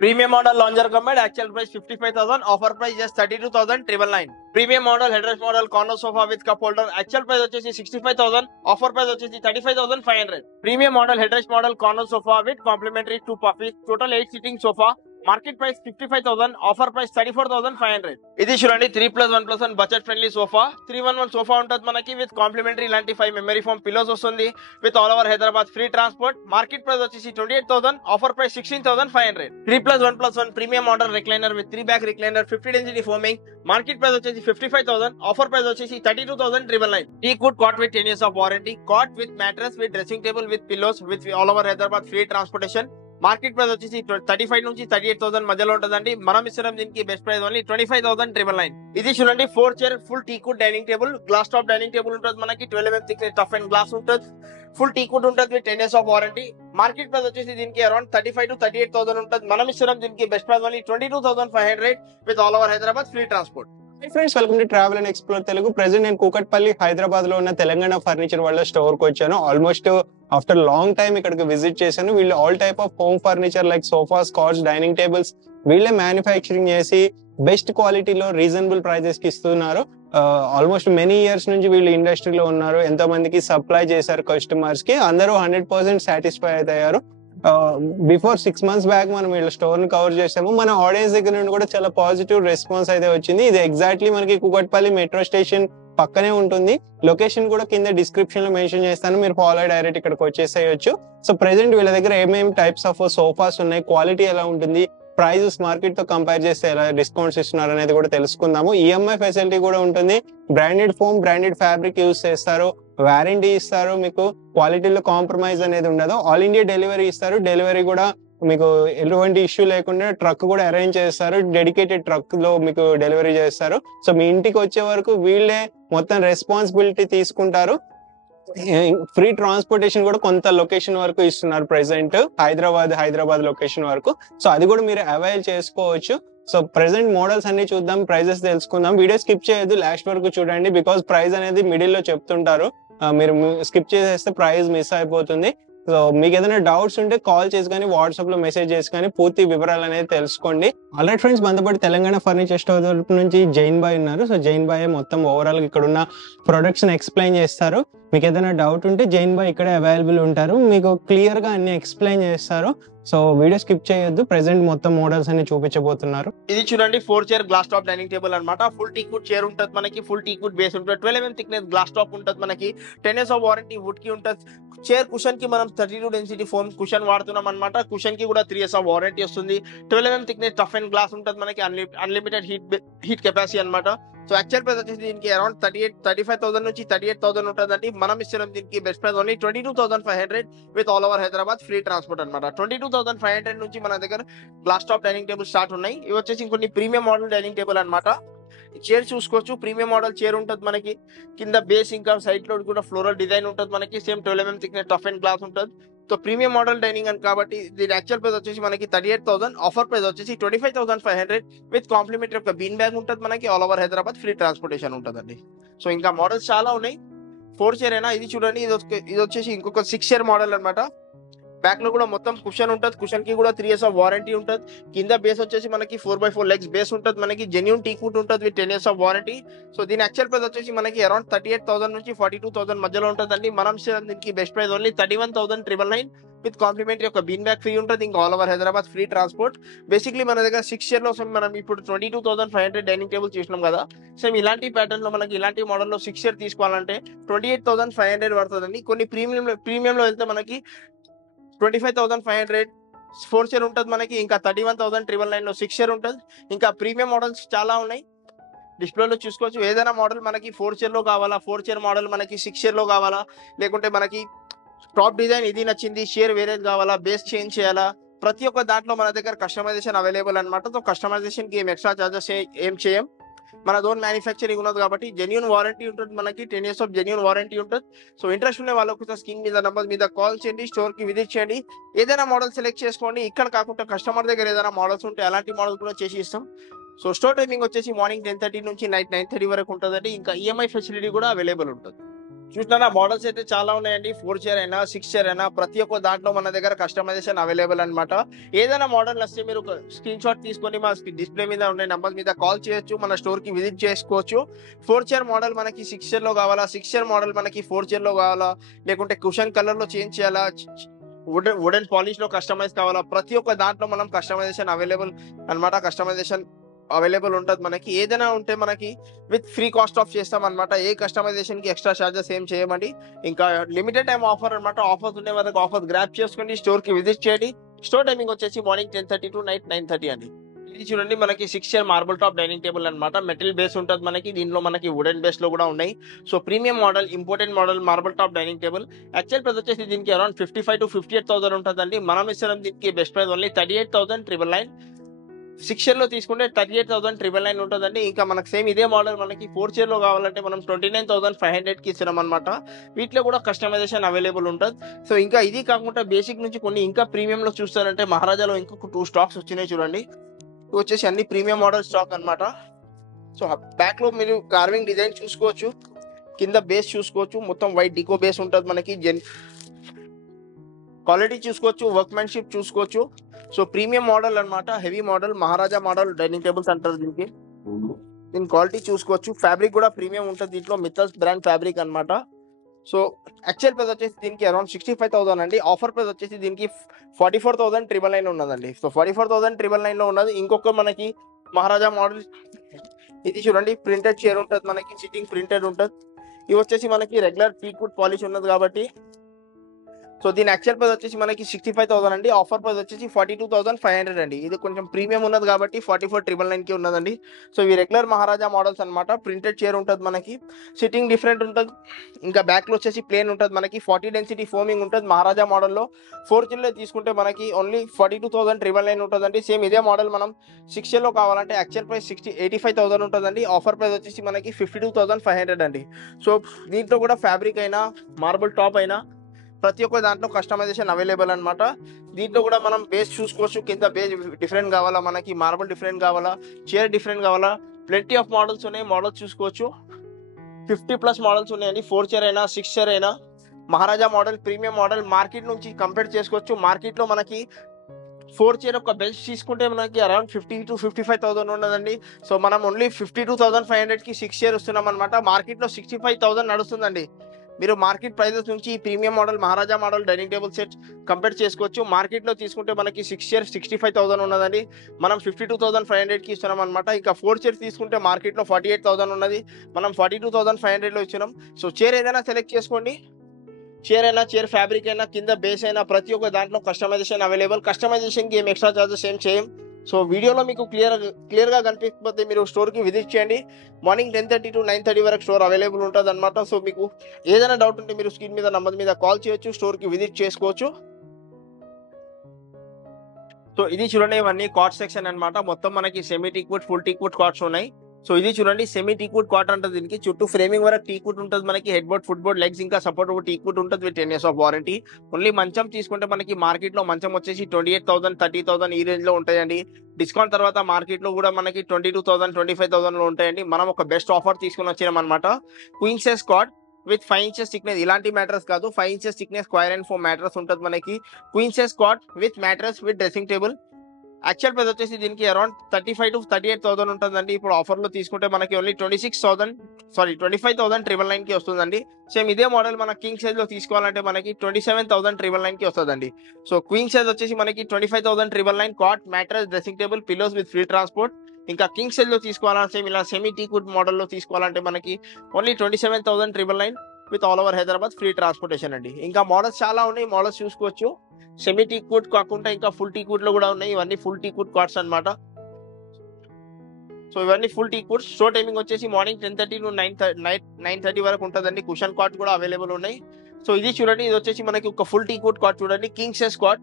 Premium model launcher command, actual price 55,000, offer price just 32,999. Premium model headrest model corner sofa with cup holder, actual price వచ్చేసి 65,000, offer price వచ్చేసి 35,500. Premium model headrest model corner sofa with complimentary 2 puffies, total 8 sitting sofa, market price 55,000, offer price 34,500. ఇది చూడండి 3+1+1 budget friendly sofa. 311 sofa ఉంటుంది మనకి with complimentary ఇలాంటి 5 memory foam pillows వస్తుంది with all over Hyderabad free transport. Market price వచ్చేసి 28,000, offer price 16,500. 3+1+1 premium model recliner with 3 back recliner 50 density foaming. Market price వచ్చేసి 55,000, offer price వచ్చేసి 32,999. Tea could cot with 10 years of warranty, cot with mattress with dressing table with pillows with all over Hyderabad free transportation. Market price వచ్చేసి 35 నుంచి 38,000 మధ్యలో ఉంటుందండి. మనం ఇస్తున్నాం దీనికి best price only 25,999. ఇది చూడండి 4 chair full టీకుడ్ dining table, glass top dining table ఉంటుంది మనకి. 12 mm thickness tough and glass ఉంటుంది. ఫుల్ టీకుడ్ ఉంటుంది with 10 years of warranty. Market price వచ్చేసి దీనికి అరౌండ్ 35 to 38,000 ఉంటుంది. మనం ఇస్తున్నాం దీనికి best price only 22,500 with all over Hyderabad free transport. Friends, welcome to travel and explore Telugu. Present నేను కూకట్పల్లి హైదరాబాద్ లో ఉన్న తెలంగాణ ఫర్నిచర్ వాళ్ళ స్టోర్ కి వచ్చాను. ఆల్మోస్ట్ ఆఫ్టర్ లాంగ్ టైమ్ ఇక్కడికి విజిట్ చేశాను. వీళ్ళు all type of home furniture like sofas, cars, dining tables వీళ్ళే మ్యానుఫ్యాక్చరింగ్ చేసి బెస్ట్ క్వాలిటీలో రీజనబుల్ ప్రైజెస్ కి ఇస్తున్నారు. ఆల్మోస్ట్ మెనీ ఇయర్స్ నుంచి వీళ్ళు ఇండస్ట్రీలో ఉన్నారు. ఎంతో మందికి సప్లై చేశారు కస్టమర్స్ కి. అందరూ 100% సాటిస్ఫై అయ్యారు. బిఫోర్ 6 months బ్యాక్ మనం వీళ్ళ స్టోర్ ని కవర్ చేసాము. మన ఆడియన్స్ దగ్గర నుండి కూడా చాలా పాజిటివ్ రెస్పాన్స్ అయితే వచ్చింది. ఇది ఎగ్జాక్ట్లీ మనకి కూకట్పల్లి మెట్రో స్టేషన్ పక్కనే ఉంటుంది. లొకేషన్ కూడా కింద డిస్క్రిప్షన్ లో మెన్షన్ చేస్తాను. మీరు ఫాలో డైరెక్ట్ ఇక్కడికి వచ్చేసేయచ్చు. సో ప్రెసెంట్ వీళ్ళ దగ్గర ఏమేమి టైప్స్ ఆఫ్ సోఫాస్ ఉన్నాయి, క్వాలిటీ ఎలా ఉంటుంది, ప్రైజెస్ మార్కెట్ తో కంపేర్ చేస్తే ఎలా డిస్కౌంట్స్ ఇస్తున్నారు అనేది కూడా తెలుసుకుందాము. ఈఎంఐ ఫెసిలిటీ కూడా ఉంటుంది. Branded foam, branded fabric use చేస్తారు. వారంటీ ఇస్తారు. మీకు క్వాలిటీలో కాంప్రమైజ్ అనేది ఉండదు. ఆల్ ఇండియా డెలివరీ ఇస్తారు. డెలివరీ కూడా మీకు ఎటువంటి ఇష్యూ లేకుండా ట్రక్ కూడా అరేంజ్ చేస్తారు. డెడికేటెడ్ ట్రక్ లో మీకు డెలివరీ చేస్తారు. సో మీ ఇంటికి వచ్చే వరకు వీళ్ళే మొత్తం రెస్పాన్సిబిలిటీ తీసుకుంటారు. ఫ్రీ ట్రాన్స్పోర్టేషన్ కూడా కొంత లొకేషన్ వరకు ఇస్తున్నారు ప్రెసెంట్, హైదరాబాద్ లొకేషన్ వరకు. సో అది కూడా మీరు అవైల్ చేసుకోవచ్చు. సో ప్రెసెంట్ మోడల్స్ అన్ని చూద్దాం, ప్రైజెస్ తెలుసుకుందాం. వీడియో స్కిప్ చేయొద్దు, లాస్ట్ వరకు చూడండి. బికాస్ ప్రైస్ అనేది మిడిల్ లో చెప్తుంటారు. మీరు స్కిప్ చేసేస్తే ప్రైస్ మిస్ అయిపోతుంది. సో మీకు ఏదైనా డౌట్స్ ఉంటే కాల్ చేసి కానీ వాట్సాప్ లో మెసేజ్ చేసి కానీ పూర్తి వివరాలు అనేది తెలుసుకోండి. ఆల్రెడీ ఫ్రెండ్స్, మనతో పాటు తెలంగాణ ఫర్నిచర్ స్టోర్ తరపు నుంచి జైన్ బాయ్ ఉన్నారు. సో జైన్ బాయ్ మొత్తం ఓవరాల్ ఇక్కడ ఉన్న ప్రొడక్ట్స్ ఎక్స్ప్లెయిన్ చేస్తారు. మీకు ఏదైనా డౌట్ ఉంటే జైన్ బాయ్ ఇక్కడే అవైలబుల్ ఉంటారు. మీకు క్లియర్ గా అన్ని ఎక్స్ప్లెయిన్ చేస్తారు. సో వీడియో స్కిప్ చేయొద్దు. ప్రెసెంట్ మొత్తం మోడల్స్ అన్ని చూపించబోతున్నారు. ఇది చూడండి 4 chair glass top dining table అనమాట. ఫుల్ టీకుడ్ చైర్ ఉంటుంది మనకి. ఫుల్ టీకుడ్ బేస్ ఉంటుంది. 12 mm థిక్నెస్ గ్లాస్ టాప్ ఉంటుంది మనకి. 10 years ఆఫ్ వారంటీ వుడ్ కి ఉంటుంది. చైర్ కుషన్ కి మనం 32 డెన్సిటీ ఫోమ్ కుషన్ వాడుతున్నాం అనమాట. కుషన్ కి కూడా 3 years ఆఫ్ వారంటీ వస్తుంది. 12 mm thickness tough and glass ఉంటుంది మనకి. అన్లిమిటెడ్ హీట్ కెపాసిటీ అనమాట. సో యాక్చువల్ ప్రైస్ వచ్చేసి దీనికి అరౌండ్ 35,000 నుంచి 38,000 ఉంటుందండి. మనం ఇస్తున్నాం దీనికి best price only 22,500 with all over Hyderabad free transport అనమాట. 22,500 నుంచి మన దగ్గర glass top dining table start ఉన్నాయి. ఇవి వచ్చేసి ఇంకొన్ని ప్రీమియం మోడల్ డైనింగ్ టేబుల్ అనమాట. చైర్ చూసుకోవచ్చు. ప్రీమియం మోడల్ చైర్ ఉంటుంది మనకి. కింద బేస్ ఇంకా సైడ్ లో కూడా ఫ్లోరల్ డిజైన్ ఉంటుంది మనకి. Same 12 mm thickness tough and glass ఉంటుంది. సో ప్రీమియం మోడల్ డైనింగ్ అని కాబట్టి దీని యాక్చువల్ ప్రైస్ వచ్చేసి మనకి 38,000, ఆఫర్ ప్రైస్ వచ్చేసి 25,500 విత్ కాంప్లిమెంటరీ ఒక బీన్ బ్యాగ్ ఉంటుంది మనకి. All over Hyderabad free transportation ఉంటుందండి. సో ఇంకా మోడల్స్ చాలా ఉన్నాయి. 4 చైర్ అయినా ఇది చూడండి. ఇది వచ్చేసి ఇంకొక 6 చైర్ మోడల్ అనమాట. బ్యాక్ లో కూడా మొత్తం కుషన్ ఉంటుంది. కుషన్ కి కూడా 3 years ఆఫ్ వారంటీ ఉంటుంది. కింద బేస్ వచ్చేసి మనకి 4x4 లెగ్స్ బేస్ ఉంటుంది మనకి. జెన్యూన్ టీకుడ్ ఉంటుంది with 10 years of warranty. So దీని యాక్చువల్ ప్రైస్ వచ్చేసి మనకి అరౌండ్ 38,000 నుంచి 42,000 మధ్యలో ఉంటుందండి. మనం దీనికి best price only 31,999 with complimentary ఒక బీన్ బ్యాగ్ ఫ్రీ ఉంటుంది. ఇంకా all over Hyderabad free transport. Basically మన దగ్గర 6 చైర్ లో మనం ఇప్పుడు 22,500 డైనింగ్ టేబుల్ చూసినాం కదా. సేమ్ ఇలాంటి ప్యాటర్న్ లో మనకి ఇలాంటి మోడల్ లో 6 చైర్ తీసుకోవాలంటే 28,500 పడుతుందండి. కొన్ని ప్రీమియం లో వెళ్తే మనకి 25,500 4 చైర్ ఉంటుంది మనకి. ఇంకా 31,999 లో 6 చైర్ ఉంటుంది. ఇంకా ప్రీమియం మోడల్స్ చాలా ఉన్నాయి. డిస్ప్లేలో చూసుకోవచ్చు. ఏదైనా మోడల్ మనకి 4 చైర్ లో కావాలా, 4 చైర్ మోడల్ మనకి 6 చైర్ లో కావాలా, లేకుంటే మనకి టాప్ డిజైన్ ఇది నచ్చింది, షేర్ వేరేది కావాలా, బేస్ చేంజ్ చేయాలా, ప్రతి ఒక్క దాంట్లో మన దగ్గర కస్టమైజేషన్ అవైలబుల్ అనమాట. సో కస్టమైజేషన్ కి ఏం ఎక్స్ట్రా చార్జెస్ ఏం చేయం. మన ఓన్ మ్యానుఫ్యాక్చరింగ్ ఉన్నది కాబట్టి జెన్యూన్ వారంటీ ఉంటుంది మనకి. 10 years ఆఫ్ జెన్యూన్ వారంటీ ఉంటుంది. సో ఇంట్రెస్ట్ ఉన్న వాళ్ళకు స్క్రీన్ మీద నంబర్ మీద కాల్ చేయండి, స్టోర్ కి విజిట్ చేయండి. ఏదైనా మోడల్ సెలెక్ట్ చేసుకోండి. ఇక్కడ కాకుండా కస్టమర్ దగ్గర ఏదైనా మోడల్స్ ఉంటే అలాంటి మోడల్ కూడా చేసి ఇస్తాం. సో స్టోర్ టైమింగ్ వచ్చేసి మార్నింగ్ 10:30 నుంచి నైట్ 9:30 వరకు ఉంటుందండి. ఇంకా ఈఎంఐ ఫెసిలిటీ కూడా అవైలబుల్ ఉంటుంది. చూసినా మోడల్స్ అయితే చాలా ఉన్నాయండి. 4 చైర్ అయినా 6 చైర్ అయినా ప్రతి ఒక్క దాంట్లో మన దగ్గర కస్టమైజేషన్ అవైలబుల్ అన్నమాట. ఏదైనా మోడల్ వస్తే మీరు స్క్రీన్ షాట్ తీసుకొని మా డిస్ప్లే మీద ఉండే నంబర్ మీద కాల్ చేయొచ్చు, మన స్టోర్ కి విజిట్ చేసుకోవచ్చు. 4 చైర్ మోడల్ మనకి 6 చైర్ లో కావాలా, 6 చైర్ మోడల్ మనకి 4 చైర్ లో కావాలా, లేకుంటే కుషన్ కలర్ లో చేంజ్ చేయాలా, వుడెన్ పాలిష్ లో కస్టమైజ్ కావాలా, ప్రతి ఒక్క దాంట్లో మనం కస్టమైజేషన్ అవైలబుల్ అన్నమాట. కస్టమైజేషన్ అవైలబుల్ ఉంటుంది మనకి. ఏదైనా ఉంటే మనకి విత్ ఫ్రీ కాస్ట్ ఆఫ్ చేస్తాం అనమాట. ఏ కస్టమైజేషన్ కి ఎక్స్ట్రా చార్జెస్ ఏం చేయమండి. ఇంకా లిమిటెడ్ టైం ఆఫర్ అనమాట. ఆఫర్స్ ఉండే వరకు ఆఫర్ గ్రాప్ చేసుకోండి, స్టోర్ కి విజిట్ చేయండి. స్టోర్ టైమింగ్ వచ్చేసి మార్నింగ్ 10:30 to నైట్ 9:30 అండి. ఇది చూడండి మనకి 6 chair marble top dining table అనమాట. మెటల్ బేస్ ఉంటుంది మనకి, దీనిలో మనకి వుడెన్ బేస్ లో కూడా ఉన్నాయి. So premium model, important model marble top dining table. Actual price వచ్చేసి దీనికి అరౌండ్ 55,000 to 58,000 ఉంటుందండి. మనం ఇస్తున్నాం దీనికి బెస్ట్ ప్రైస్ ఓన్లీ 38,999. 6 చైర్ లో తీసుకుంటే 38,999 ఉంటుందండి. ఇంకా మనకు సేమ్ ఇదే మోడల్ మనకి 4 చైర్ లో కావాలంటే మనం 29,500 కి ఇస్తున్నాం అనమాట. వీటిలో కూడా కస్టమైజేషన్ అవైలబుల్ ఉంటుంది. సో ఇంకా ఇది కాకుండా బేసిక్ నుంచి కొన్ని ఇంకా ప్రీమియం లో చూస్తారంటే మహారాజాలో ఇంకొక 2 స్టాక్స్ వచ్చినాయి చూడండి. ఇవి వచ్చేసి అన్ని ప్రీమియం మోడల్ స్టాక్ అన్నమాట. సో బ్యాక్ లో మీరు కార్వింగ్ డిజైన్ చూసుకోవచ్చు, కింద బేస్ చూసుకోవచ్చు, మొత్తం వైట్ డికో బేస్ ఉంటుంది మనకి. క్వాలిటీ చూసుకోవచ్చు, వర్క్మెన్షిప్ చూసుకోవచ్చు. సో ప్రీమియం మోడల్ అన్నమాట, heavy model, Maharaja model dining tables అంటారు దీనికి. దీని క్వాలిటీ చూసుకోవచ్చు. ఫ్యాబ్రిక్ కూడా ప్రీమియం ఉంటుంది దీంట్లో, మిత్తల్స్ బ్రాండ్ ఫ్యాబ్రిక్ అన్నమాట. సో యాక్చువల్ ప్రైస్ వచ్చేసి దీనికి అరౌండ్ 65,000 అండి. ఆఫర్ ప్రైస్ వచ్చేసి దీనికి 44,999 ఉన్నదండి. సో 44,999 లో ఉన్నది. ఇంకొక మనకి మహారాజా మోడల్ ఇది చూడండి, ప్రింటెడ్ చైర్ ఉంటుంది మనకి, సిట్టింగ్ ప్రింటెడ్ ఉంటుంది. ఇవి వచ్చేసి మనకి రెగ్యులర్ టీక్వుడ్ పాలిష్ ఉన్నది కాబట్టి సో దీని యాక్చువల్ ప్రైస్ వచ్చేసి మనకి 65,000 అండి. ఆఫర్ ప్రైస్ వచ్చేసి 42,500 అండి. ఇది కొంచెం ప్రీమియం ఉన్నది కాబట్టి 44,999 కి ఉన్నదండి. సో ఇవి రెగ్యులర్ మహారాజా మోడల్స్ అనమాట. ప్రింటెడ్ చైర్ ఉంటుంది మనకి, సిట్టింగ్ డిఫరెంట్ ఉంటుంది. ఇంకా బ్యాక్ లో వచ్చేసి ప్లేన్ ఉంటుంది మనకి. 40 డెన్సిటీ ఫోమింగ్ ఉంటుంది మహారాజా మోడల్లో. 4 చైర్ లో తీసుకుంటే మనకి ఓన్లీ 42,999 ఉంటుందండి. సేమ్ ఇదే మోడల్ మనం 6 చైర్ లో కావాలంటే యాక్చువల్ ప్రైస్ 85,000 ఉంటుందండి. ఆఫర్ ప్రైస్ వచ్చేసి మనకి 52,500 అండి. సో దీంట్లో కూడా ఫ్యాబ్రిక్ అయినా మార్బుల్ టాప్ అయినా ప్రతి ఒక్క దాంట్లో కస్టమైజేషన్ అవైలబుల్ అనమాట. దీంట్లో కూడా మనం బేస్ చూసుకోవచ్చు, కింద బేస్ డిఫరెంట్ కావాలా మనకి, మార్బుల్ డిఫరెంట్ కావాలా, చైర్ డిఫరెంట్ కావాలా, ప్లెంటీ ఆఫ్ మోడల్స్ ఉన్నాయి. మోడల్స్ చూసుకోవచ్చు, 50+ మోడల్స్ ఉన్నాయండి. 4 చైర్ అయినా 6 చైర్ అయినా మహారాజా మోడల్ ప్రీమియం మోడల్ మార్కెట్ నుంచి కంపేర్ చేసుకోవచ్చు. మార్కెట్ లో మనకి 4 చైర్ ఒక బెల్ట్ తీసుకుంటే మనకి అరౌండ్ 50,000 to 55,000 ఉన్నదండి. సో మనం ఓన్లీ 52,500 కి 6 చైర్ వస్తున్నాం అనమాట. మార్కెట్ లో 65,000 నడుస్తుందండి. మీరు మార్కెట్ ప్రైజెస్ నుంచి ఈ premium model Maharaja model dining table set compare చేసుకోవచ్చు. మార్కెట్ లో తీసుకుంటే మనకి 6 చైర్ 65,000 ఉన్నదండి. మనం 52,500 కి ఇస్తున్నాం అనమాట. ఇంకా 4 చైర్ తీసుకుంటే మార్కెట్ లో 48,000 ఉన్నది, మనం 42,500 లో ఇచ్చినాం. సో చైర్ ఏదైనా సెలెక్ట్ చేసుకోండి. చైర్ అయినా, చైర్ ఫ్యాబ్రిక్ అయినా, కింద బేస్ అయినా ప్రతి ఒక్క దాంట్లో కస్టమైజేషన్ అవైలబుల్. కస్టమైజేషన్ కి ఏం ఎక్స్ట్రా చార్జెస్ ఏం చేయం. సో వీడియోలో మీకు క్లియర్ గా కనిపించకపోతే మీరు స్టోర్ కి విజిట్ చేయండి. మార్నింగ్ 10:30 to 9:30 వరకు స్టోర్ అవైలబుల్ ఉంటుంది అనమాట. సో మీకు ఏదైనా డౌట్ ఉంటే మీరు స్క్రీన్ మీద నంబర్ మీద కాల్ చేయొచ్చు, స్టోర్ కి విజిట్ చేసుకోవచ్చు. సో ఇది చూడండి, ఇవన్నీ కాట్ సెక్షన్ అన్నమాట. మొత్తం మనకి semi teakwood, full teakwood cots ఉన్నాయి. సో ఇది చూడండి, సెమీ టీక్వుడ్ కాట్ ఉంటుంది దీనికి. చుట్టూ ఫ్రేమింగ్ వరకు టీక్వుడ్ ఉంటుంది మనకి. Head board, foot board, legs ఇంకా సపోర్ట్ టీక్వుడ్ ఉంటుంది with 10 years of warranty. Only మంచం తీసుకుంటే మనకి మార్కెట్ లో మంచం వచ్చేసి 28,000, 30,000 ఈ రేంజ్ లో ఉంటాయండి. డిస్కౌంట్ తర్వాత మార్కెట్ లో కూడా మనకి 22,000, 25,000 లో ఉంటాయండి. మనం ఒక బెస్ట్ ఆఫర్ తీసుకుని వచ్చినాం అనమాట. Queen size cot with 5 inches thickness, ఇలాంటి మ్యాట్రస్ కాదు, 5 inches thickness square and 4 mattress ఉంటుంది మనకి. Queen size cot with mattress with dressing table. Actual price వచ్చేసి దీనికి అరౌండ్ 35,000 to 38,000 ఉంటుందండి. ఇప్పుడు ఆఫర్ లో తీసుకుంటే మనకి ఓన్లీ 25,999 కి వస్తుందండి. సేమ్ ఇదే మోడల్ మన కింగ్ సైజ్ లో తీసుకోవాలంటే మనకి 27,999 కి వస్తుందండి. సో క్వీన్ సైజ్ వచ్చేసి మనకి 25,999, cot, mattress, dressing table, pillows with free transport. ఇంకా కింగ్ సైజ్ లో తీసుకోవాలంటే ఇలా సెమీ టీక్వుడ్ మోడల్ లో తీసుకోవాలంటే మనకి only 27,999 with all over Hyderabad free transportation అండి. ఇంకా మోడల్స్ చాలా ఉన్నాయి, మోడల్స్ చూసుకోవచ్చు. సెమీ టీక్వుడ్ కాకుండా ఇంకా ఫుల్ టీక్వుడ్ లో కూడా ఉన్నాయి. ఇవన్నీ ఫుల్ టీక్వుడ్ కార్డ్స్ అన్నమాట. సో ఇవన్నీ ఫుల్ టీక్వుడ్. షో టైమింగ్ వచ్చేసి మార్నింగ్ 10:30 to 9:30 వరకు ఉంటుందండి. కుషన్ కార్డ్ కూడా అవైలబుల్ ఉన్నాయి. సో ఇది చూడండి, ఇది వచ్చేసి మనకి ఒక ఫుల్ టీక్వుడ్ కార్డ్ చూడండి, king size card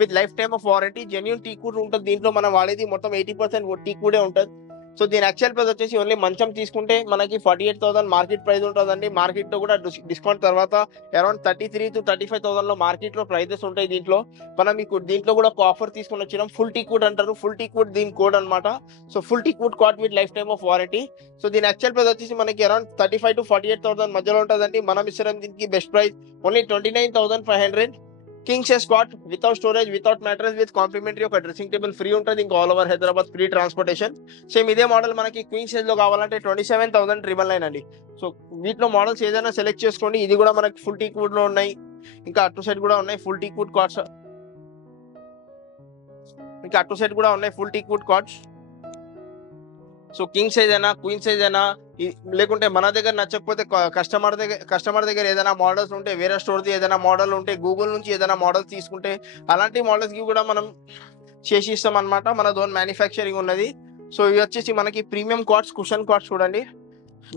with life time of warranty. Genuine teakwood ఉంటుంది దీంట్లో. మనం వాడేది మొత్తం 80% టీక్వుడే ఉంటుంది. సో దీని యాక్చువల్ ప్రైస్ వచ్చేసి ఓన్లీ మంచం తీసుకుంటే మనకి 48,000 మార్కెట్ ప్రైస్ ఉంటుందండి. మార్కెట్ లో కూడా డిస్కౌంట్ తర్వాత అరౌండ్ 33,000 to 35,000 లో మార్కెట్ లో ప్రైజెస్ ఉంటాయి. దీంట్లో మనం మీకు దీంట్లో కూడా ఒక ఆఫర్ తీసుకొని వచ్చినాం. ఫుల్ టీ కుడ్ అంటారు, ఫుల్ టీ కుడ్ దీని కోడ్ అనమాట. So full teak could cot with life time of warranty. So దీని యాక్చువల్ ప్రైస్ వచ్చేసి మనకి అరౌండ్ 35,000 to 48,000 మధ్యలో ఉంటుందండి. మనం ఇస్తున్నాం దీనికి best price only 29,500. King size cot without storage, without mattress, with complimentary ఒక డ్రెస్సింగ్ టేబుల్ ఫ్రీ ఉంటుంది. ఇంకా all over Hyderabad free transportation. Same ఇదే మోడల్ మనకి క్వీన్ సైజ్ లో కావాలంటే 27,999 అండి. సో వీటిలో మోడల్స్ ఏదైనా సెలెక్ట్ చేసుకోండి. ఇది కూడా మనకి ఫుల్ టీ కుడ్ లో ఉన్నాయి, ఇంకా అటు సైడ్ కూడా ఉన్నాయి ఫుల్ టీ కుడ్ కాట్స్, ఇంకా అటు సైడ్ కూడా ఉన్నాయి full teak wood cots. So king size అయినా క్వీన్ సైజ్ అయినా లేకుంటే మన దగ్గర నచ్చకపోతే కస్టమర్ దగ్గర ఏదైనా మోడల్స్ ఉంటే, వేరే స్టోర్ది ఏదైనా మోడల్ ఉంటే, గూగుల్ నుంచి ఏదైనా మోడల్స్ తీసుకుంటే అలాంటి మోడల్స్ కి కూడా మనం చేసి ఇస్తాం అనమాట. మన ఓన్ మ్యానుఫ్యాక్చరింగ్ ఉన్నది. సో ఇవి వచ్చేసి మనకి ప్రీమియం కాట్స్, కుషన్ కాట్స్ చూడండి.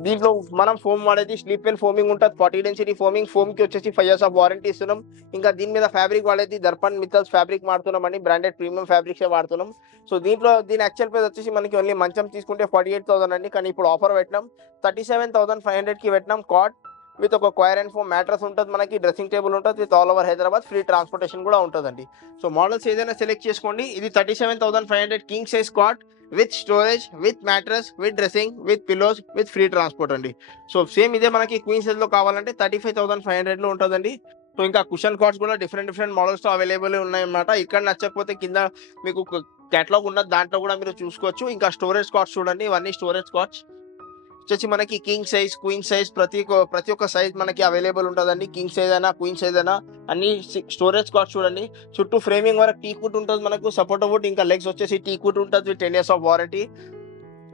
దీంట్లో మనం ఫోమ్ వాడేది స్లీప్ వెల్ ఫోమింగ్ ఉంటుంది, 40 డెన్సిటీ ఫోమింగ్. ఫోమ్ కి వచ్చేసి 5 years ఆఫ్ వారంటీ ఇస్తున్నాం. ఇంకా దీని మీద ఫ్యాబ్రిక్ వాడేది దర్పణ్ మిత్తల్స్ ఫ్యాబ్రిక్ వాడుతున్నాం అండి, బ్రాండెడ్ ప్రీమియం ఫ్యాబ్రిక్స్ వాడుతున్నాం. సో దీని యాక్చువల్ ప్రైస్ వచ్చేసి మనకి ఓన్లీ మంచం తీసుకుంటే 48,000 అండి. కానీ ఇప్పుడు ఆఫర్ పెట్టినాం 37,500 కి పెట్టినాం. కాట్ విత్ ఒక క్వైర్ అండ్ ఫోమ్ మ్యాట్రస్ ఉంటుంది, మనకి డ్రెస్సింగ్ టేబుల్ ఉంటుంది, with all over Hyderabad free transportation కూడా ఉంటుందండి. సో మోడల్స్ ఏదైనా సెలెక్ట్ చేసుకోండి. ఇది 37,500 king size cot with storage, with mattress, with dressing, with pillows, with free transport అండి. సో సేమ్ ఇదే మనకి క్వీన్ సైజ్ లో కావాలంటే 35,500 లో ఉంటుందండి. సో ఇంకా కుషన్ కాట్స్ కూడా డిఫరెంట్ మోడల్స్ తో అవైలబుల్ ఉన్నాయన్నమాట. ఇక్కడ నచ్చకపోతే కింద మీకు కేటలాగ్ ఉన్నది, దాంట్లో కూడా మీరు చూసుకోవచ్చు. ఇంకా స్టోరేజ్ కాట్స్ చూడండి, ఇవన్నీ స్టోరేజ్ కాట్స్ వచ్చేసి మనకి కింగ్ సైజ్, క్వీన్ సైజ్, ప్రతి ఒక్క సైజ్ మనకి అవైలబుల్ ఉంటుందండి. కింగ్ సైజ్ అయినా క్వీన్ సైజ్ అయినా అన్ని స్టోరేజ్ కాట్స్ చూడండి. చుట్టూ ఫ్రేమింగ్ వరకు టీ కుట్ ఉంటుంది మనకు, సపోర్ట్ వుడ్. ఇంకా లెగ్స్ వచ్చేసి టీ కుట్ ఉంటుంది with 10 years of warranty.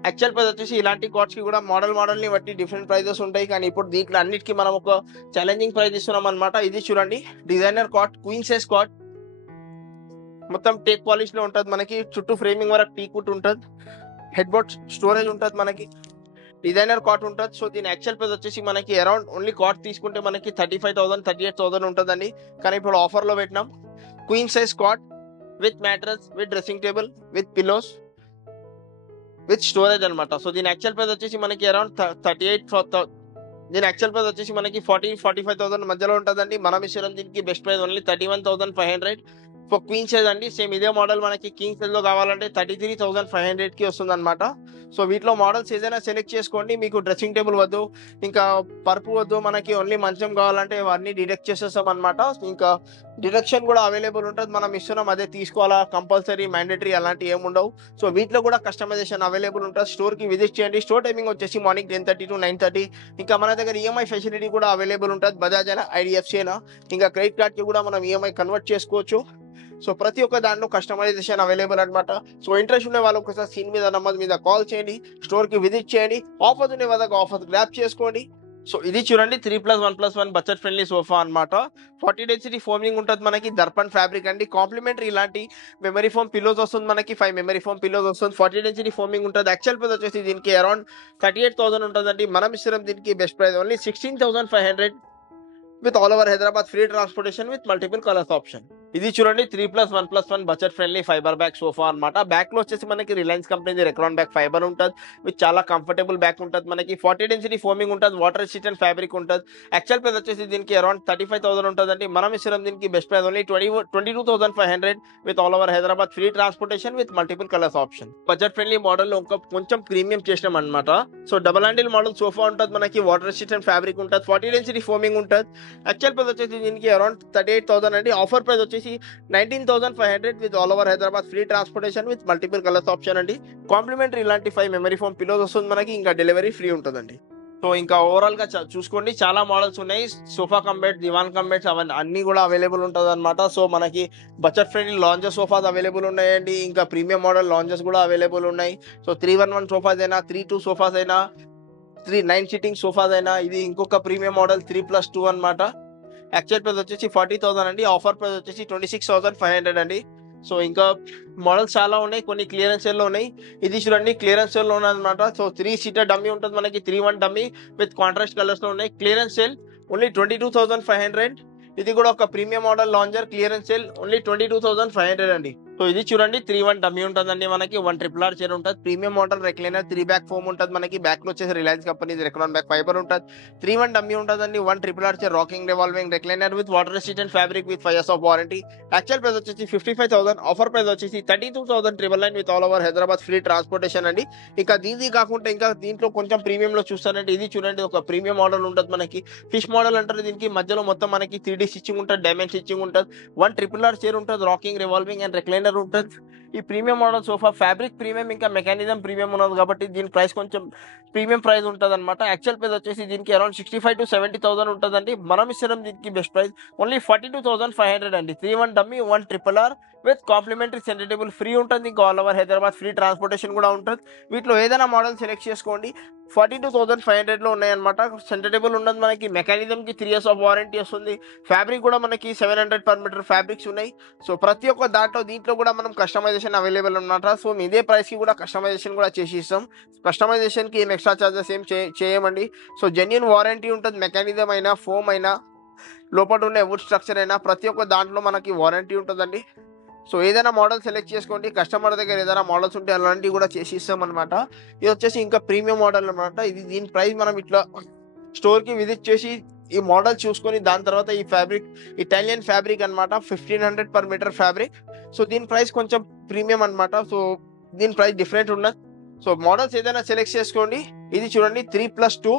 Actual price వచ్చేసి ఇలాంటి కాట్స్ కి కూడా మోడల్ ని బట్టి డిఫరెంట్ ప్రైజెస్ ఉంటాయి. కానీ ఇప్పుడు దీంట్లో అన్నిటికీ మనం ఒక ఛాలెంజింగ్ ప్రైస్ ఇస్తున్నాం అనమాట. ఇది చూడండి, designer cot, queen size cot, మొత్తం టేక్ పాలిష్ లో ఉంటుంది మనకి. చుట్టూ ఫ్రేమింగ్ వరకు టీ కుట్ ఉంటుంది, హెడ్ బోర్డ్ స్టోరేజ్ ఉంటుంది మనకి, డిజైనర్ కాట్ ఉంటుంది. సో దీని యాక్చువల్ ప్రైస్ వచ్చేసి మనకి అరౌండ్ ఓన్లీ కాట్ తీసుకుంటే మనకి 35,000 38,000 ఉంటుందండి. కానీ ఇప్పుడు ఆఫర్ లో పెట్టినాం queen size cot with mattress, with dressing table, with pillows, with storage అనమాట. సో దీని యాక్చువల్ ప్రైస్ వచ్చేసి మనకి అరౌండ్ 38,000. దీని యాక్చువల్ ప్రైస్ వచ్చేసి మనకి 40-45,000 మధ్యలో ఉంటుందండి. మనం ఇచ్చిన దీనికి best price only 31,500 for queen size అండి. సేమ్ ఇదే మోడల్ మనకి కింగ్ సైజ్ లో కావాలంటే 33,500 కి వస్తుంది అనమాట. సో వీటిలో మోడల్స్ ఏదైనా సెలెక్ట్ చేసుకోండి. మీకు డ్రెస్సింగ్ టేబుల్ వద్దు, ఇంకా పరుపు వద్దు, మనకి ఓన్లీ మంచం కావాలంటే ఇవన్నీ డిడక్ట్ చేసేస్తాం అనమాట. ఇంకా డిడక్షన్ కూడా అవైలబుల్ ఉంటుంది, మనం ఇస్తున్నాం, అదే తీసుకోవాలా కంపల్సరీ మ్యాండేటరీ అలాంటివి ఏమి ఉండవు. సో వీటిలో కూడా కస్టమైజేషన్ అవైలబుల్ ఉంటుంది. స్టోర్ కి విజిట్ చేయండి. స్టోర్ టైమింగ్ వచ్చేసి మార్నింగ్ 10:30 to 9:30. ఇంకా మన దగ్గర ఈఎంఐ ఫెసిలిటీ కూడా అవైలబుల్ ఉంటుంది, బజాజ్ అయినా ఐడిఎఫ్సి అయినా. ఇంకా క్రెడిట్ కార్డ్ కి కూడా మనం ఈఎంఐ కన్వర్ట్ చేసుకోవచ్చు. సో ప్రతి ఒక్క దాంట్లో కస్టమైజేషన్ అవైలబుల్ అనమాట. సో ఇంట్రెస్ట్ ఉండే వాళ్ళు ఒకసారి స్క్రీన్ మీద నెంబర్ మీద కాల్ చేయండి, స్టోర్ కి విజిట్ చేయండి. ఆఫర్స్ ఉండే వాళ్ళకి ఆఫర్స్ గ్రాప్ చేసుకోండి. సో ఇది చూడండి 3+1+1 బడ్జెట్ ఫ్రెండ్లీ సోఫా అనమాట. 40 డెన్సిటీ ఫోమింగ్ ఉంటుంది మనకి, దర్పణ్ ఫ్యాబ్రిక్ అండి. కాంప్లిమెంటరీ ఇలాంటి మెమరీ ఫోమ్ పిల్లోస్ వస్తుంది మనకి, 5 మెమరీ ఫోమ్ పిల్లోస్ వస్తుంది. 40 డెన్సిటీ ఫోమింగ్ ఉంటుంది. యాక్చువల్ ప్రైస్ వచ్చేసి దీనికి అరౌండ్ 38,000 ఉంటుందండి. మనం ఇస్తున్నాం దీనికి best price only 16,500 with all over Hyderabad free transportation with multiple colours option. ఇది చూడండి 3+1+1 budget friendly fibre back sofa అనమాట. బ్యాక్ లో వచ్చేసి మనకి Reliance company Recron back fibre ఉంటుంది, విత్ చాలా కంఫర్టబుల్ బ్యాక్ ఉంటుంది మనకి. 40 డెన్సిటీ ఫోమింగ్ ఉంటుంది, వాటర్ రెసిస్టెంట్ ఫ్యాబ్రిక్ ఉంటుంది. యాక్చువల్ ప్రైస్ వచ్చేసి దీనికి అరౌండ్ 35,000 ఉంటుందండి. మనం ఇస్తున్నాం దీనికి best price only 22,500 with all over Hyderabad free transportation with multiple colours option. Budget friendly model లో కొంచెం ప్రీమియం చేసినాం అనమాట. So double handle model sofa ఉంటుంది మనకి, వాటర్ రెసిస్టెంట్ ఫ్యాబ్రిక్ ఉంటుంది, 40 డెన్సిటీ ఫోమింగ్ ఉంటుంది. యాక్చువల్ ప్రైస్ వచ్చేసి దీనికి అరౌండ్ 38,000 అండి. ఆఫర్ ప్రైస్ వచ్చేసి 19,500 with all over Hyderabad free transportation with multiple colours option అండి. కాంప్లిమెంటరీ ఇలాంటి 5 మెమరీ ఫోమ్ పిల్లోస్ వస్తుంది మనకి, ఇంకా డెలివరీ ఫ్రీ ఉంటుందండి. సో ఇంకా ఓవరాల్ గా చూసుకోండి, చాలా మోడల్స్ ఉన్నాయి. సోఫా కంబెట్, దివాన్ కంబెట్స్ అవన్నీ అన్ని కూడా అవైలబుల్ ఉంటుంది అనమాట. సో మనకి budget friendly lounges sofas available ఉన్నాయండి. ఇంకా ప్రీమియం మోడల్ లాంజెస్ కూడా అవైలబుల్ ఉన్నాయి. సో 311 సోఫాస్ అయినా, 32 సోఫాస్ అయినా, 9 సిట్టింగ్ సోఫాస్ అయినా. ఇది ఇంకొక ప్రీమియం మోడల్ 3+2 అనమాట. యాక్చువల్ ప్రైస్ వచ్చేసి 40,000 అండి. ఆఫర్ ప్రైస్ వచ్చేసి 26,500 అండి. సో ఇంకా మోడల్స్ చాలా ఉన్నాయి, కొన్ని క్లియరెన్స్ సేల్ లో ఉన్నాయి. ఇది చూడండి క్లియరెన్స్ సేల్ లో ఉన్నదన్నమాట. సో 3 సీటర్ డమ్మీ ఉంటుంది మనకి, 3-1 డమ్మీ విత్ కాంట్రాస్ట్ కలర్స్ లో ఉన్నాయి. Clearance sale only 22,500. ఇది కూడా ఒక premium model lounger, clearance sale only 22,500 అండి. సో ఇది చూడండి 3-1 డమ్మీ ఉంటుందండి మనకి 1 RRR చైర్ ఉంటుంది. Premium model recliner 3 back foam ఉంటుంది మనకి. బ్యాక్ లో వచ్చేసి Reliance company recline back fibre ఉంటుంది. 3-1 డమ్మీ ఉంటుందండి. 1 RRR chair rocking revolving recliner with water resistant fabric with 5 years of warranty. Actual price వచ్చేసి 55,000, ఆఫర్ ప్రైస్ వచ్చేసి 32,999 with all over Hyderabad free transportation అండి. ఇక దీనికి కాకుండా ఇంకా దీంట్లో కొంచెం ప్రీమియం లో చూస్తానంటే ఇది చూడండి ఒక ప్రీమియం మోడల్ ఉంటుంది మనకి. ఫిష్ మోడల్ అంటారు దీనికి. మధ్యలో మొత్తం మనకి 3D స్టిచ్చింగ్ ఉంటుంది, డైమండ్ స్టిచ్చింగ్ ఉంటుంది. 1 RRR చైర్ ఉంటుంది, రాకింగ్ రివాల్వింగ్ అండ్ రెక్లైనర్ ఉంటుంది. ఈ premium model sofa fabric premium ఇంకా మెకానిజం ప్రీమియం ఉన్నది కాబట్టి దీని ప్రైస్ కొంచెం ప్రీమియం ప్రైస్ ఉంటుంది అనమాట. యాక్చువల్ ప్రైస్ వచ్చేసి దీనికి అరౌండ్ 65,000 to 70,000 ఉంటుందండి. మనం ఇస్తున్నాం దీనికి బెస్ట్ ప్రైస్ ఓన్లీ 42,500 అండి. 3-1 dummy 1 RRR with complimentary centre table free ఉంటుంది. ఇంకా all over Hyderabad free transportation కూడా ఉంటుంది. వీటిలో ఏదైనా మోడల్ సెలెక్ట్ చేసుకోండి. 42,500 లో ఉన్నాయన్నమాట. సెంటర్ టేబుల్ ఉన్నది మనకి. మెకానిజం కి 3 years ఆఫ్ వారంటీ వస్తుంది. ఫ్యాబ్రిక్ కూడా మనకి 700 per meter ఫ్యాబ్రిక్స్ ఉన్నాయి. సో ప్రతి ఒక్క దీంట్లో కూడా మనం కస్టమైజేషన్ అవైలబుల్ ఉన్నమాట. సో ఇదే ప్రైస్ కి కూడా కస్టమైజేషన్ కూడా చేసి ఇస్తాం. కస్టమైజేషన్ కి ఏం ఎక్స్ట్రా చార్జెస్ ఏం చేయమండి. సో జెన్యూన్ వారంటీ ఉంటుంది. మెకానిజం అయినా ఫోమ్ అయినా లోపల ఉన్న వుడ్ స్ట్రక్చర్ అయినా ప్రతి ఒక్క దాంట్లో మనకి వారంటీ ఉంటుందండి. సో ఏదైనా మోడల్ సెలెక్ట్ చేసుకోండి. కస్టమర్ దగ్గర ఏదైనా మోడల్స్ ఉంటే అలాంటివి కూడా చేసి ఇస్తాం అనమాట. ఇది వచ్చేసి ఇంకా ప్రీమియం మోడల్ అనమాట. ఇది దీని ప్రైస్ మనం ఇట్లా స్టోర్ కి విజిట్ చేసి ఈ మోడల్ చూసుకొని దాని తర్వాత ఈ ఫ్యాబ్రిక్ ఇటాలియన్ ఫ్యాబ్రిక్ అనమాట. 1,500 per meter ఫ్యాబ్రిక్. సో దీని ప్రైస్ కొంచెం ప్రీమియం అనమాట. సో దీని ప్రైస్ డిఫరెంట్ ఉన్నది. సో మోడల్స్ ఏదైనా సెలెక్ట్ చేసుకోండి. ఇది చూడండి 3+2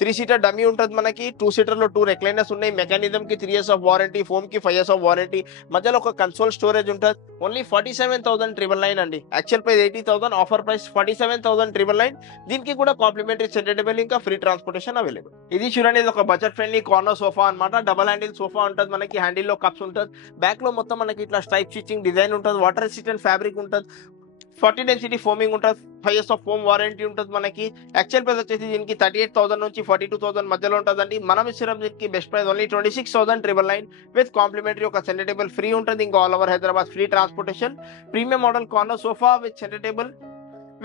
3-seater డమ్మీ ఉంటుంది మనకి. 2-seater లో 2 రెక్లైనర్స్ ఉన్నాయి. మెకానిజం కి 3 years ఆఫ్ వారంటీ, ఫోమ్ కి 5 years ఆఫ్ వారంటీ. మధ్యలో ఒక కన్సోల్ స్టోరేజ్ ఉంటుంది. ఓన్లీ 47,999 అండి. Actual price 80,000, offer price 47,999. దీనికి కూడా కాంప్లిమెంటరీ సెంటర్ టేబుల్ ఇంకా ఫ్రీ ట్రాన్స్పోర్టేషన్ అవైలబుల్. ఇది చూడండి ఇది ఒక బడ్జెట్ ఫ్రెండ్లీ కార్నర్ సోఫా అనమాట. డబల్ హ్యాండిల్ సోఫా ఉంటుంది మనకి. హ్యాండిల్ లో కప్స్ ఉంటుంది. బ్యాక్ లో మొత్తం మనకి ఇట్లా స్ట్రైప్ స్టిచ్చింగ్ డిజైన్ ఉంటుంది. వాటర్ రెసిస్టెంట్ ఫ్యాబ్రిక్ ఉంటుంది. 40 density ఫోమింగ్ ఉంటుంది. 5 years ఆఫ్ ఫోమ్ వారంటీ ఉంటుంది మనకి. యాక్చువల్ ప్రైస్ వచ్చేసి దీనికి 38,000 నుంచి 42,000 మధ్యలో ఉంటుందండి. మనం ఇచ్చిన దీనికి best price only 26,999 with complimentary ఒక సెంటర్ టేబుల్ ఫ్రీ ఉంటుంది. ఇంకా all over Hyderabad free transportation. Premium model corner sofa with centre table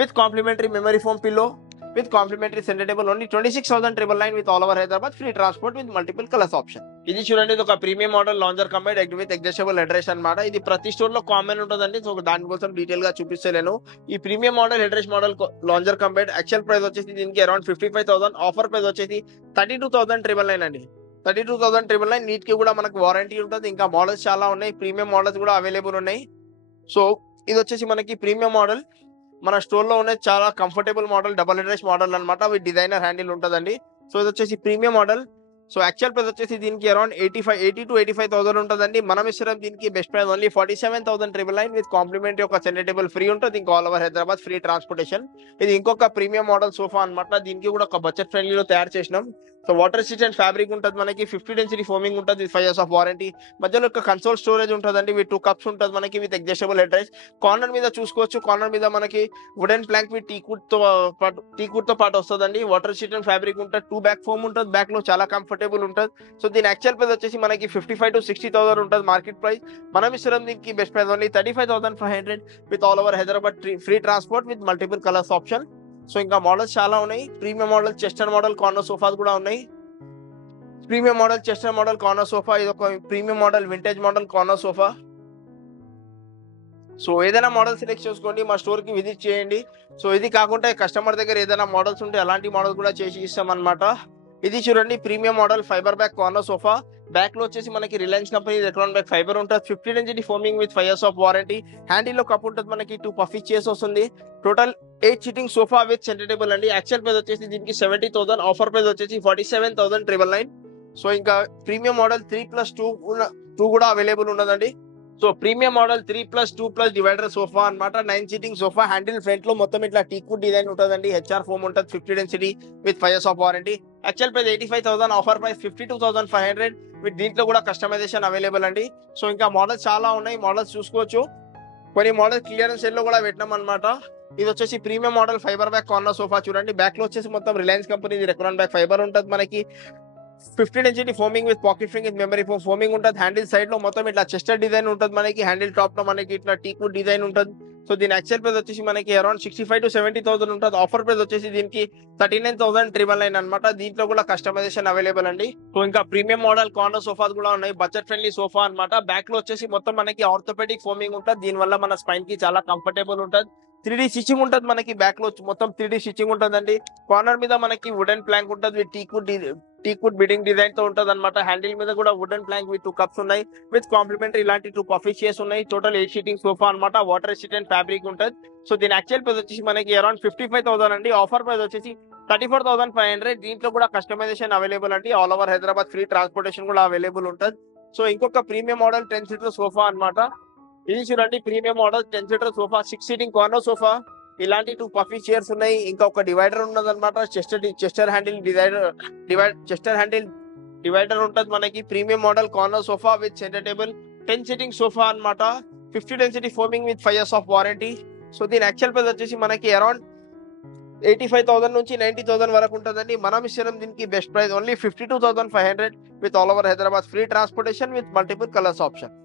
with complimentary memory foam pillow with complimentary center table only 26,999 with all over Hyderabad free transport with multiple colors option. ఇది చూడండి ఇది ఒక premium model lounger combined egg with adjustable head rest అన్నమాట. ఇది ప్రతి store లో common ఉంటుందండి. So దానికోసం డీటెయిల్ గా చూపిస్తలేను. ఈ premium model head rest model lounger combined actual price వచ్చేసి దీనికి అరౌండ్ 55,000, ఆఫర్ ప్రైస్ వచ్చేసి 32,999 అండి. 32,999 నీట్ కి కూడా మనకు వారంటీ ఉంటుంది. ఇంకా మోడల్స్ చాలా ఉన్నాయి. ప్రీమియం మోడల్స్ కూడా అవైలబుల్ ఉన్నాయి. సో ఇది వచ్చేసి మనకి ప్రీమియం మోడల్ మన స్టోర్ లో ఉన్న చాలా comfortable model double head rest model అనమాట. విత్ డిజైనర్ హ్యాండిల్ ఉంటుందండి. సో ఇది వచ్చేసి premium model. So actual price వచ్చేసి దీనికి అరౌండ్ 80 to 85,000 ఉంటుందండి. మనం ఇస్తున్నాం దీనికి best price only 47,999 with complimentary ఒక సెంటర్ టేబుల్ ఫ్రీ ఉంటుంది. ఇంకా all over Hyderabad free transportation. ఇది ఇంకొక ప్రీమియం మోడల్ సోఫా అనమాట. దీనికి కూడా ఒక బడ్జెట్ ఫ్రెండ్లీలో తయారు చేసినాం. సో వాటర్ రెసిస్టెంట్ ఫ్యాబ్రిక్ ఉంటుంది మనకి. 50 density ఫోమింగ్ ఉంటుంది. 5 years ఆఫ్ వారంటీ. మధ్యలో ఒక కన్సోల్ స్టోరేజ్ ఉంటుందండి. విత్ 2 cups ఉంటుంది మనకి with adjustable head rest. Corner మీద చూసుకోవచ్చు. కార్నర్ మీద మనకి వుడెన్ ప్లాంక్ విత్ టీకుడ్ తో పాటు వస్తుందండి. వాటర్ రెసిస్టెంట్ ఫ్యాబ్రిక్ ఉంటుంది. 2 బ్యాక్ ఫోమ్ ఉంటుంది. బ్యాక్ లో చాలా కంఫర్టబుల్ ఉంటుంది. సో దీని యాక్చువల్ ప్రైస్ వచ్చేసి మనకి 55,000 to 60,000 ఉంటుంది మార్కెట్ ప్రైస్. మనం ఇస్తున్నాం దీనికి best price only 35,500 with all over Hyderabad free transport with multiple colours option. So ఇంకా మోడల్స్ చాలా ఉన్నాయి. Premium model Chester model corner sofas కూడా ఉన్నాయి. Premium model Chester model corner sofa. ఇది ఒక premium model vintage model corner sofa. So ఏదైనా model select చేసుకోండి. మా స్టోర్ కి విజిట్ చేయండి. సో ఇది కాకుండా కస్టమర్ దగ్గర ఏదైనా మోడల్స్ ఉంటే అలాంటి మోడల్ కూడా చేసి ఇస్తాం అనమాట. ఇది చూడండి premium model fibre back corner sofa. Back లో వచ్చేసి మనకి Reliance company recline back fibre ఉంటుంది. 50 density foaming with 5 years of warranty. Handle లో కప్ ఉంటుంది మనకి. 2 puffy chairs వస్తుంది. Total 8 seating sofa with centre table అండి. యాక్చువల్ ప్రైస్ వచ్చేసి దీనికి 70,000, ఆఫర్ ప్రైస్ వచ్చేసి 47,999. సో ఇంకా ప్రీమియం మోడల్ 3+2 కూడా అవైలబుల్ ఉన్నదండి. So premium model 3+2+ divider sofa అనమాట. 9 seating సోఫా. హ్యాండిల్ ఫ్రంట్ లో మొత్తం ఇట్లా టీకుడ్ డిజైన్ ఉంటుందండి. హెచ్ఆర్ ఫోమ్ ఉంటుంది. 50 density with 5 years of warranty. Actual price 85,000, offer price 52,500 with దీంట్లో కూడా కస్టమైజేషన్ అవైలబుల్ అండి. సో ఇంకా మోడల్స్ చాలా ఉన్నాయి. మోడల్స్ చూసుకోవచ్చు. కొన్ని మోడల్ క్లియరెన్స్ సేల్ లో కూడా పెట్టినాం అనమాట. ఇది వచ్చేసి premium model fibre back corner sofa. చూడండి బ్యాక్ లో వచ్చేసి మొత్తం Reliance company recline back fibre ఉంటుంది మనకి. 50 density foaming with pocket spring with memory foaming ఉంటుంది. హ్యాండిల్ సైడ్ లో మొత్తం ఇట్లా చెస్టర్ డిజైన్ ఉంటుంది మనకి. హ్యాండిల్ టాప్ లో మనకి ఇట్లా టీకుడ్ డిజైన్ ఉంటుంది. సో దీని యాక్చువల్ ప్రైస్ వచ్చేసి మనకి అరౌండ్ 65 to 70,000 ఉంటుంది. ఆఫర్ ప్రైస్ వచ్చేసి దీనికి 39,999 అనమాట. దీంట్లో కూడా కస్టమైజేషన్ అవైలబుల్ అండి. సో ఇంకా ప్రీమియం మోడల్ కార్నర్ సోఫాస్ కూడా ఉన్నాయి. బడ్జెట్ ఫ్రెండ్లీ సోఫా అన్నమాట. బ్యాక్ లో వచ్చేసి మొత్తం మనకి ఆర్థోపెడిక్ ఫోమింగ్ ఉంటుంది. దీని వల్ల మన స్పైన్ కి చాలా కంఫర్టబుల్ ఉంటుంది. 3D స్టిచ్చింగ్ ఉంటుంది మనకి. బ్యాక్ లో మొత్తం 3D స్టిచ్చింగ్ ఉంటుందండి. కార్నర్ మీద మనకి వుడెన్ ప్లాంక్ ఉంటుంది విత్ టీకుడ్ బిడింగ్ డిజైన్ తో ఉంటుంది అనమాట. హ్యాండిల్ మీద కూడా వుడెన్ ప్లాంక్ విత్ 2 కప్స్ ఉన్నాయి. విత్ కాంప్లిమెంటరీ ఇలాంటి 2 కాఫీ చైర్స్ ఉన్నాయి. టోటల్ 8 సీటింగ్ సోఫా అనమాట. వాటర్ రెసిస్టెంట్ ఫ్యాబ్రిక్ ఉంటుంది. సో దీని యాక్చువల్ ప్రైస్ వచ్చేసి మనకి అరౌండ్ 55,000 అండి. ఆఫర్ ప్రైస్ వచ్చేసి 34,500. దీంట్లో కూడా కస్టమైజేషన్ అవైలబుల్ అండి. All over Hyderabad free transportation కూడా అవైలబుల్ ఉంటుంది. సో ఇంకొక ప్రీమియం మోడల్ 10 సీటర్ సోఫా అనమాట. ఇది చూడండి premium model 10 seater sofa, 6 seating corner sofa. ఇలాంటి 2 పఫీ చైర్స్ ఉన్నాయి. ఇంకా ఒక డివైడర్ ఉన్నది అనమాట. చెస్టర్ హ్యాండిల్ డివైడర్ ఉంటుంది మనకి. Premium model corner sofa with centre table, 10 seating sofa అనమాట. 50 density foaming with 5 years of warranty. So దీని యాక్చువల్ ప్రైస్ వచ్చేసి మనకి అరౌండ్ 85,000 నుంచి 90,000 వరకు ఉంటుందండి. మనం ఇచ్చిన దీనికి best price only 52,500 with all over Hyderabad free transportation with multiple colours option.